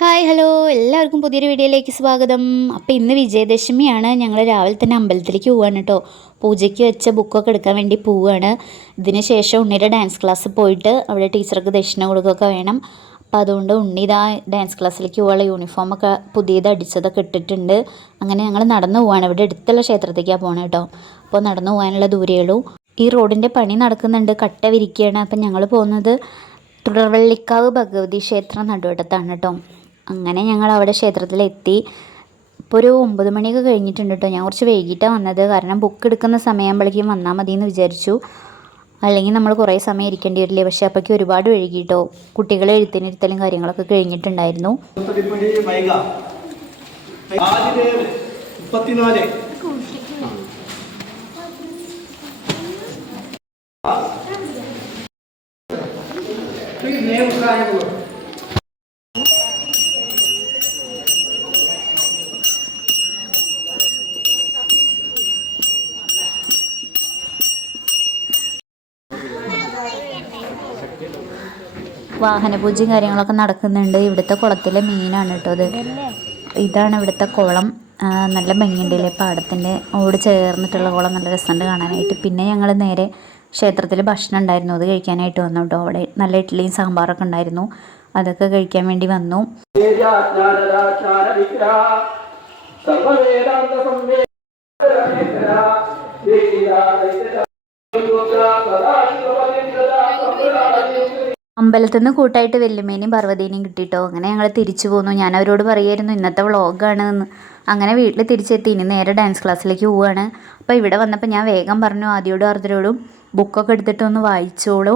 Hi hello എല്ലാവർക്കും പുതിയൊരു വീഡിയോയിലേക്ക് സ്വാഗതം. അപ്പോൾ ഇന്ന് വിജയദശമിയാണ്. ഞങ്ങൾ രാവിലെ തന്നെ അമ്പലത്തിലേക്ക് പോവുകയാണ് കേട്ടോ. പൂജയ്ക്ക് വെച്ച ബുക്കൊക്കെ എടുക്കാൻ വേണ്ടി പോവുകയാണ്. ഇതിന് ശേഷം ഉണ്ണിയുടെ ഡാൻസ് ക്ലാസ് പോയിട്ട് അവിടെ ടീച്ചർക്ക് ദക്ഷിണ കൊടുക്കുകയൊക്കെ വേണം. അപ്പോൾ അതുകൊണ്ട് ഉണ്ണി ഇതാ ഡാൻസ് ക്ലാസ്സിലേക്ക് പോകാനുള്ള യൂണിഫോമൊക്കെ പുതിയത് അടിച്ചതൊക്കെ ഇട്ടിട്ടുണ്ട്. അങ്ങനെ ഞങ്ങൾ നടന്നു പോവാണ്. ഇവിടെ അടുത്തുള്ള ക്ഷേത്രത്തേക്കാണ് പോകണം കേട്ടോ. അപ്പോൾ നടന്നു പോകാനുള്ള ദൂരേയുള്ളൂ. ഈ റോഡിൻ്റെ പണി നടക്കുന്നുണ്ട്, കട്ട വിരിക്കുകയാണ്. അപ്പം ഞങ്ങൾ പോകുന്നത് തുടർവള്ളിക്കാവ് ഭഗവതി ക്ഷേത്രം നടുവട്ടത്താണ് കേട്ടോ. അങ്ങനെ ഞങ്ങൾ അവിടെ ക്ഷേത്രത്തിലെത്തി. ഇപ്പോൾ ഒരു 9 മണിയൊക്കെ കഴിഞ്ഞിട്ടുണ്ട് കേട്ടോ. ഞാൻ കുറച്ച് വൈകിട്ടാണ് വന്നത്, കാരണം ബുക്ക് എടുക്കുന്ന സമയമാകുമ്പോഴേക്കും വന്നാൽ മതി എന്ന് വിചാരിച്ചു. അല്ലെങ്കിൽ നമ്മൾ കുറേ സമയം ഇരിക്കേണ്ടി വരില്ലേ. പക്ഷേ അപ്പോഴേക്കും ഒരുപാട് വൈകി കേട്ടോ. കുട്ടികളെ എഴുത്തിനിരുത്തലും കാര്യങ്ങളൊക്കെ കഴിഞ്ഞിട്ടുണ്ടായിരുന്നു. വാഹനപൂജയും കാര്യങ്ങളൊക്കെ നടക്കുന്നുണ്ട്. ഇവിടുത്തെ കുളത്തിലെ മീനാണ് കേട്ടോ അത്. ഇതാണ് ഇവിടുത്തെ കുളം. നല്ല ഭംഗിയുണ്ടല്ലേ, പാടത്തിൻ്റെ ഓട് ചേർന്നിട്ടുള്ള കുളം. നല്ല രസമുണ്ട് കാണാനായിട്ട്. പിന്നെ ഞങ്ങൾ നേരെ ക്ഷേത്രത്തിൽ ഭക്ഷണം ഉണ്ടായിരുന്നു, അത് കഴിക്കാനായിട്ട് വന്നു കേട്ടോ. അവിടെ നല്ല ഇഡ്ഡലിയും സാമ്പാറൊക്കെ ഉണ്ടായിരുന്നു, അതൊക്കെ കഴിക്കാൻ വേണ്ടി വന്നു. അമ്പലത്തിൽ നിന്ന് കൂട്ടായിട്ട് വെല്ലുമേനെയും പാർവതീനെയും കിട്ടിയിട്ടോ. അങ്ങനെ ഞങ്ങൾ തിരിച്ചു പോന്നു. ഞാൻ അവരോട് പറയായിരുന്നു ഇന്നത്തെ വ്ളോഗാണ് എന്ന്. അങ്ങനെ വീട്ടിൽ തിരിച്ചെത്തി. ഇനി നേരെ ഡാൻസ് ക്ലാസ്സിലേക്ക് പോവുകയാണ്. അപ്പോൾ ഇവിടെ വന്നപ്പോൾ ഞാൻ വേഗം പറഞ്ഞു ആദ്യയോടും ആർദ്രയോടും ബുക്കൊക്കെ എടുത്തിട്ട് ഒന്ന് വായിച്ചോളൂ,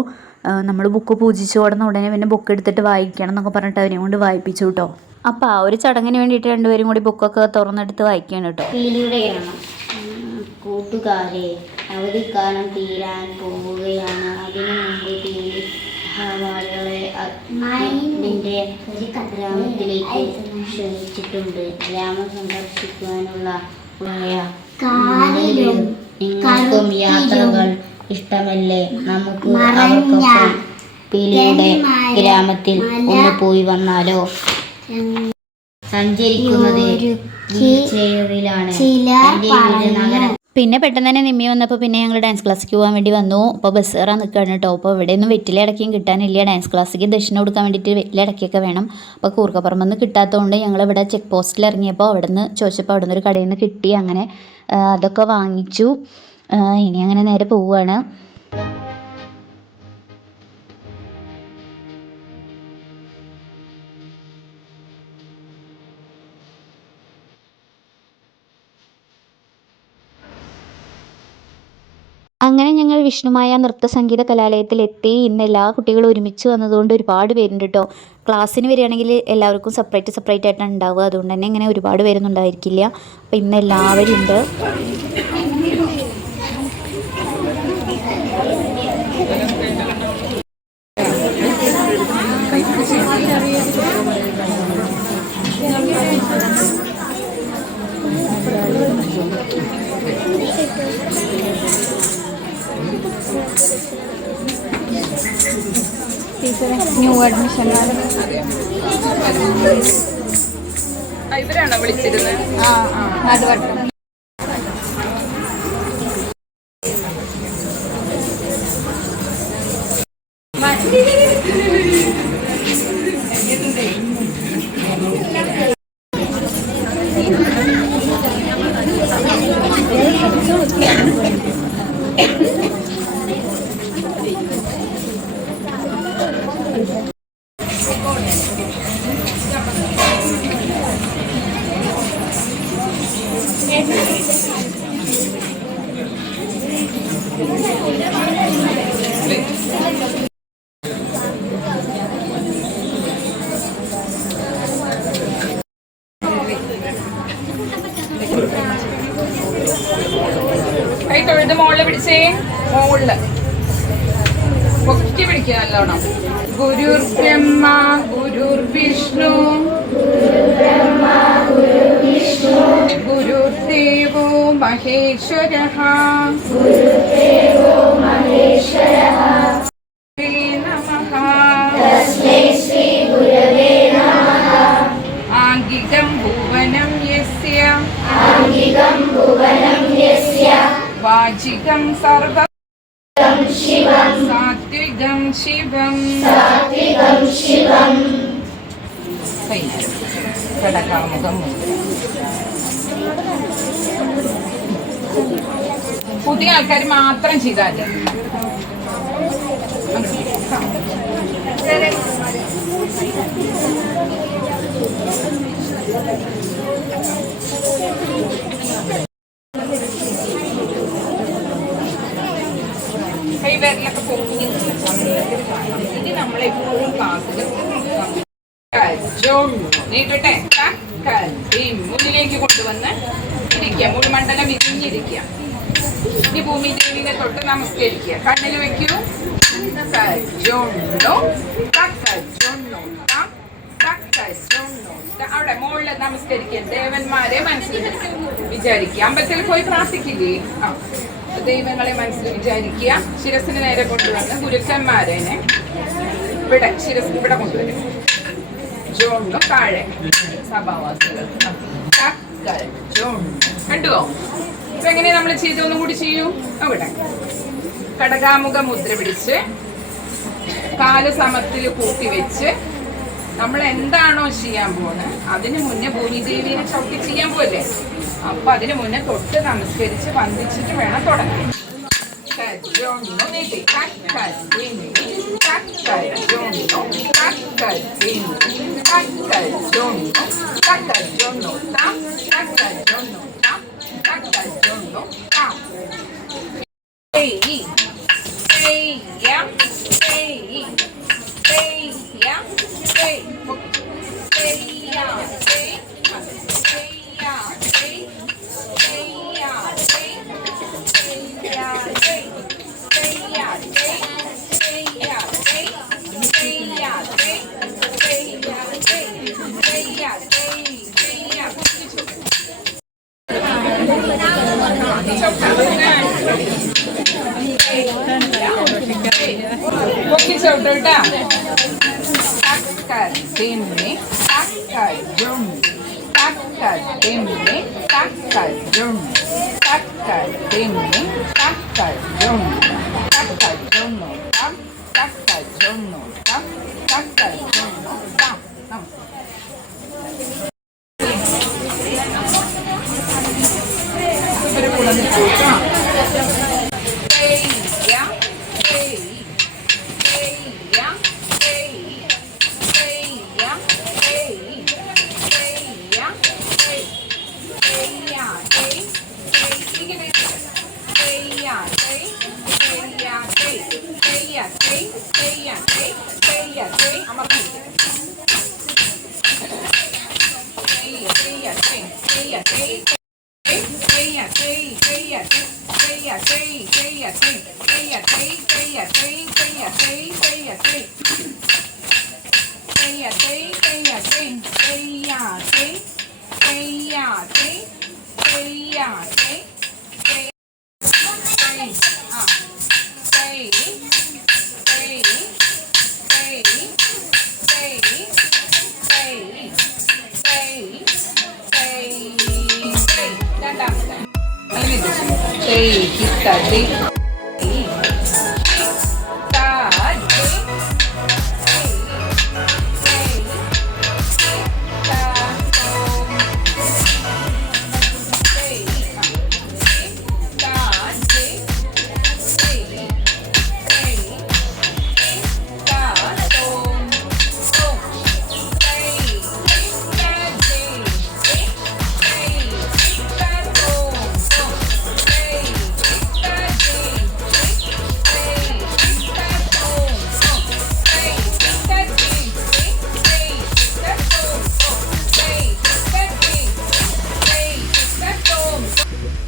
നമ്മൾ ബുക്ക് പൂജിച്ചു കൊടുന്ന ഉടനെ പിന്നെ ബുക്ക് എടുത്തിട്ട് വായിക്കണം എന്നൊക്കെ പറഞ്ഞിട്ട് അവരെയും കൊണ്ട് വായിപ്പിച്ചു കേട്ടോ. അപ്പോൾ ആ ഒരു ചടങ്ങിന് വേണ്ടിയിട്ട് രണ്ടുപേരും കൂടി ബുക്കൊക്കെ തുറന്നെടുത്ത് വായിക്കുകയാണ് കേട്ടോ. കൂട്ടുകാരെ, അവധിക്കാലം തീരാൻ പോവുകയാണ്. അതിനു മുമ്പ് നിന്റെ ഗ്രാമത്തിലേക്ക് ക്ഷണിച്ചിട്ടുണ്ട്. ഗ്രാമം സന്ദർശിക്കുവാനുള്ള നിങ്ങൾക്കും യാത്രകൾ ഇഷ്ടമല്ലേ? നമുക്ക് അവർക്കൊപ്പം പീലിയുടെ ഗ്രാമത്തിൽ ഒന്ന് പോയി വന്നാലോ? സഞ്ചരിക്കുന്നത് ചെയറിലാണ്. നഗരം. പിന്നെ പെട്ടെന്ന് തന്നെ നിമ്മി വന്നപ്പോൾ പിന്നെ ഞങ്ങൾ ഡാൻസ് ക്ലാസ്സിലേക്ക് പോകാൻ വേണ്ടി വന്നു. അപ്പോൾ ബസ് കയറാൻ നിൽക്കുകയാണ് കേട്ടോ. അപ്പോൾ ഇവിടെയൊന്നും വെറ്റില അടക്കിയും കിട്ടാനില്ല. ഡാൻസ് ക്ലാസ്സിലേക്ക് ദക്ഷിണ കൊടുക്കാൻ വേണ്ടിയിട്ട് വെറ്റില അടക്കിയൊക്കെ വേണം. അപ്പോൾ കൂർക്കപ്പുറമെന്ന് കിട്ടാത്തതുകൊണ്ട് ഞങ്ങൾ ഇവിടെ ചെക്ക് പോസ്റ്റിൽ ഇറങ്ങിയപ്പോൾ അവിടെ നിന്ന് ചോദിച്ചപ്പോൾ അവിടെ നിന്ന് ഒരു കടയിൽ നിന്ന് കിട്ടി. അങ്ങനെ അതൊക്കെ വാങ്ങിച്ചു. ഇനി അങ്ങനെ നേരെ പോവുകയാണ്. അങ്ങനെ ഞങ്ങൾ വിഷ്ണുമായ നൃത്ത സംഗീത കലാലയത്തിലെത്തി. ഇന്ന് എല്ലാ കുട്ടികളും ഒരുമിച്ച് വന്നതുകൊണ്ട് ഒരുപാട് പേരുണ്ട് കേട്ടോ. ക്ലാസ്സിന് വരികയാണെങ്കിൽ എല്ലാവർക്കും സെപ്പറേറ്റ് ആയിട്ടാണ് ഉണ്ടാവുക. അതുകൊണ്ട് തന്നെ ഇങ്ങനെ ഒരുപാട് പേരൊന്നും ഉണ്ടായിരിക്കില്ല. അപ്പോൾ ഇന്ന് എല്ലാവരും ഉണ്ട്. ന്യൂ അഡ്മിഷൻ ഇവരാണോ വിളിച്ചിരുന്നത്? അത് വട്ടം. കൈ തൊഴുത് മോളില് പിടിച്ചേ, മോളില് പൊക്കി പിടിക്കുക നല്ലോണം. ഗുരുർ ബ്രഹ്മ ഗുരുർ വിഷ്ണു ഗുരുദേവോ മഹേശ്വരഃ നമഃ. വാചികം സർവ സാത്വികം ശിവം കടകാമുഖം പുതിയ ആൾക്കാർ മാത്രം ചെയ്താൽ കൈവിരലൊക്കെ പൊങ്ങി ഇനി നമ്മളെപ്പോഴും ക്ലാസ്സിൽ നീട്ടട്ടെ മുന്നിലേക്ക് കൊണ്ടുവന്ന് ഇരിക്കുക. മുഴുമണ്ഡലം വിരിഞ്ഞിരിക്കുക. ഇനി ഭൂമി ദേവിനെ തൊട്ട് നമസ്കരിക്കുക. കണ്ണിൽ വെക്കൂ. അവിടെ മുകളിൽ നമസ്കരിക്കുക. ദേവന്മാരെ മനസ്സിൽ വിചാരിക്കുക. അമ്പലത്തിൽ പോയി പ്രാർത്ഥിക്കില്ലേ? ആ, ദൈവങ്ങളെ മനസ്സിൽ വിചാരിക്കുക. ശിരസിന് നേരെ കൊണ്ടുവന്ന് ഗുരുക്കന്മാരെ ഇവിടെ ശിരസ് ഇവിടെ കൊണ്ടുവരും. ജോണ്ണു താഴെ സഭാവാസികൾ കണ്ടുവോ? ഇപ്പൊ എങ്ങനെ നമ്മൾ ചെയ്ത് ഒന്നും കൂടി ചെയ്യൂ. അവിടെ കടകാമുഖ മുദ്ര പിടിച്ച് കാല് സമത്തിൽ കൂട്ടി വെച്ച് നമ്മൾ എന്താണോ ചെയ്യാൻ പോകുന്നത് അതിന് മുന്നേ ഭൂമിദേവിയെ ചവിട്ടി ചെയ്യാൻ പോലെ. അപ്പൊ അതിന് മുന്നേ തൊട്ട് നമസ്കരിച്ച് വന്ദിച്ചിട്ട് വേണം തുടങ്ങാൻ. പൊക്കിച്ചോട്ടാ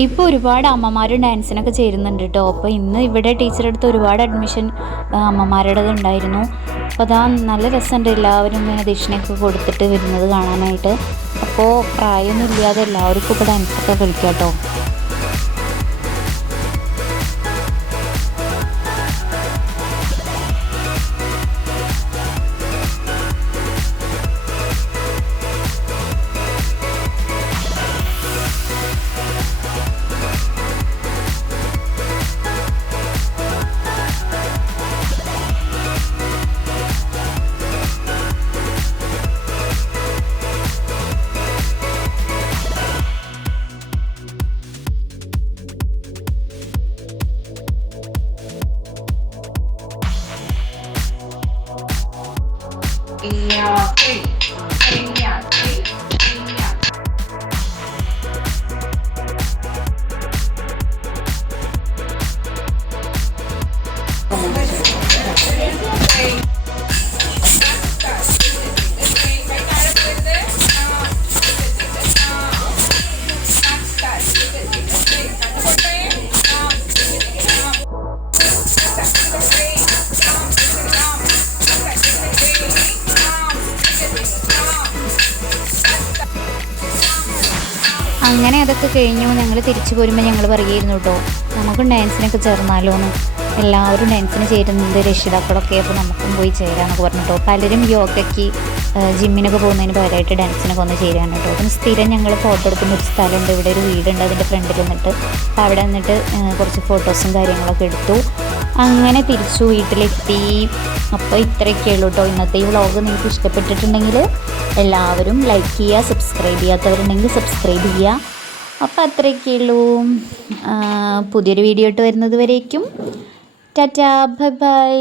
ഇപ്പോൾ ഒരുപാട് അമ്മമാരും ഡാൻസിനൊക്കെ ചേരുന്നുണ്ട് കേട്ടോ. അപ്പോൾ ഇന്ന് ഇവിടെ ടീച്ചറെ അടുത്ത് ഒരുപാട് അഡ്മിഷൻ അമ്മമാരുടേത് ഉണ്ടായിരുന്നു. അപ്പോൾ അതാ നല്ല രസമുണ്ട് എല്ലാവരും ഇങ്ങനെ ദക്ഷിണയൊക്കെ കൊടുത്തിട്ട് വരുന്നത് കാണാനായിട്ട്. അപ്പോൾ പ്രായമൊന്നും ഇല്ലാതെ എല്ലാവർക്കും ഇപ്പോൾ ഡാൻസൊക്കെ കളിക്കാം കേട്ടോ. അങ്ങനെ അതൊക്കെ കഴിഞ്ഞു. ഞങ്ങൾ തിരിച്ചു പോരുമ്പോൾ ഞങ്ങൾ പറയുമായിരുന്നു കേട്ടോ, നമുക്കും ഡാൻസിനൊക്കെ ചേർന്നാലോ എന്ന്. എല്ലാവരും ഡാൻസിന് ചേരുന്നത് രക്ഷിതാക്കളൊക്കെ, അപ്പോൾ നമുക്കും പോയി ചേരാമെന്നൊക്കെ പറഞ്ഞിട്ടോ. പലരും യോഗയ്ക്ക് ജിമ്മിനൊക്കെ പോകുന്നതിന് പകരമായിട്ട് ഡാൻസിനൊക്കെ ഒന്ന് ചേരാൻ കേട്ടോ. പിന്നെ സ്ഥിരം ഞങ്ങൾ ഫോട്ടോ എടുക്കുന്ന ഒരു സ്ഥലമുണ്ട്, ഇവിടെ ഒരു വീടുണ്ട് അതിൻ്റെ ഫ്രണ്ടിൽ നിന്നിട്ട്. അപ്പോൾ അവിടെ നിന്നിട്ട് കുറച്ച് ഫോട്ടോസും കാര്യങ്ങളൊക്കെ എടുത്തു. അങ്ങനെ തിരിച്ചു വീട്ടിലെത്തി. അപ്പോൾ ഇത്രയൊക്കെ ഉള്ളൂ കേട്ടോ ഇന്നത്തെ ഈ വ്ളോഗ്. നിങ്ങൾക്ക് ഇഷ്ടപ്പെട്ടിട്ടുണ്ടെങ്കിൽ എല്ലാവരും ലൈക്ക് ചെയ്യുക, സബ്സ്ക്രൈബ് ചെയ്യാത്തവരുണ്ടെങ്കിൽ സബ്സ്ക്രൈബ് ചെയ്യുക. അപ്പോൾ അത്രയൊക്കെ ഉള്ളൂ. പുതിയൊരു വീഡിയോ ഇട്ട് വരുന്നത് വരേക്കും ടാറ്റാ, ബൈ ബൈ.